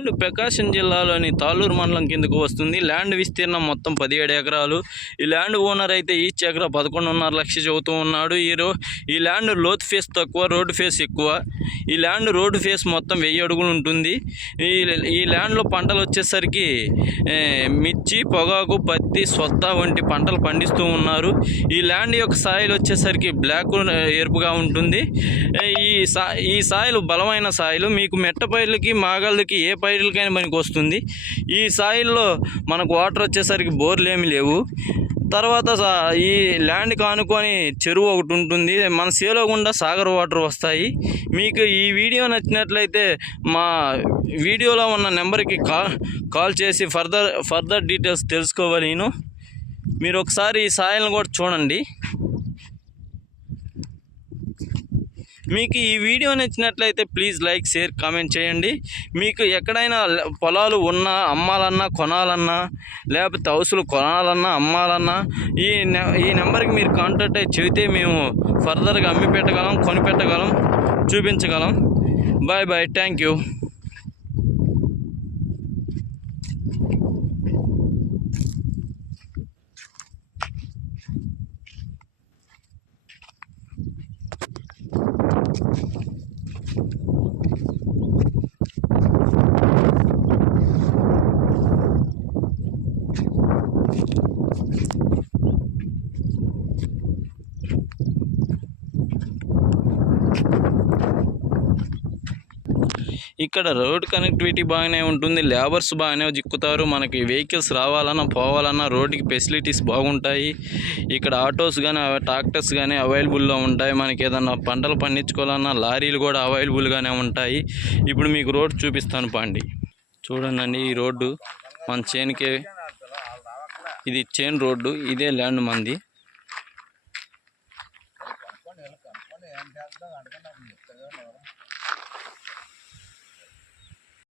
Land ప్రకాశం జిల్లాలోని తాళ్ళూరు మండలం కిందకు వస్తుంది. ల్యాండ్ విస్తీర్ణం మొత్తం 17 ఎకరాలు. ఈ ల్యాండ్ ఓనర్ అయితే ఈచ్ ఎకరా 11.5 లక్షలు చెబుతూ ఉన్నాడు. ఈ ల్యాండ్ లోతు ఫేస్ తక్కువ, రోడ్డు ఫేస్ ఎక్కువ. ఈ ల్యాండ్ రోడ్డు ఫేస్ మొత్తం 1000 అడుగులు ఉంటుంది. ఈ ల్యాండ్లో పంటలు వచ్చేసరికి మిర్చి, పొగాకు, పత్తి, సొత్త వంటి పంటలు పండిస్తూ ఉన్నారు. ఈ ల్యాండ్ యొక్క సాయిల్ వచ్చేసరికి బ్లాక్ ఎరుపుగా ఉంటుంది. ఈ సాయిల్ బలమైన సాయిల్. మీకు మెట్ట పైర్లకి, మాగాళ్ళకి, ఏ పైర్లకైనా మనకు వస్తుంది. ఈ సాయిల్లో మనకు వాటర్ వచ్చేసరికి బోర్లు ఏమి లేవు. తర్వాత ఈ ల్యాండ్ కానుకొని చెరువు ఒకటి ఉంటుంది. మన సేలో గుండా సాగర్ వాటర్ వస్తాయి. మీకు ఈ వీడియో నచ్చినట్లయితే మా వీడియోలో ఉన్న నెంబర్కి కాల్ చేసి ఫర్దర్ డీటెయిల్స్ తెలుసుకోవాలి. మీరు ఒకసారి ఈ సాయిల్ని కూడా చూడండి. మీకు ఈ వీడియో నచ్చినట్లయితే ప్లీజ్ లైక్, షేర్, కామెంట్ చేయండి. మీకు ఎక్కడైనా పొలాలు ఉన్నా, అమ్మాలన్నా, కొనాలన్నా, లేకపోతే హౌసులు కొనాలన్నా, అమ్మాలన్నా ఈ నెంబర్కి మీరు కాంటాక్ట్ అయ్యి చెబితే మేము ఫర్దర్గా అమ్మి పెట్టగలం, కొనిపెట్టగలం, చూపించగలం. Bye bye, thank you. ఇక్కడ రోడ్ కనెక్టివిటీ బాగానే ఉంటుంది. లేబర్స్ బాగానే చిక్కుతారు. మనకి వెహికల్స్ రావాలన్నా, పోవాలన్నా రోడ్డుకి ఫెసిలిటీస్ బాగుంటాయి. ఇక్కడ ఆటోస్ కానీ, ట్రాక్టర్స్ కానీ అవైలబుల్లో ఉంటాయి. మనకి ఏదన్నా పంటలు పండించుకోవాలన్నా లారీలు కూడా అవైలబుల్గానే ఉంటాయి. ఇప్పుడు మీకు రోడ్ చూపిస్తాను పండి. చూడండి, ఈ రోడ్డు మన చేనుకే. ఇది చేను రోడ్డు. ఇదే ల్యాండ్ మంది.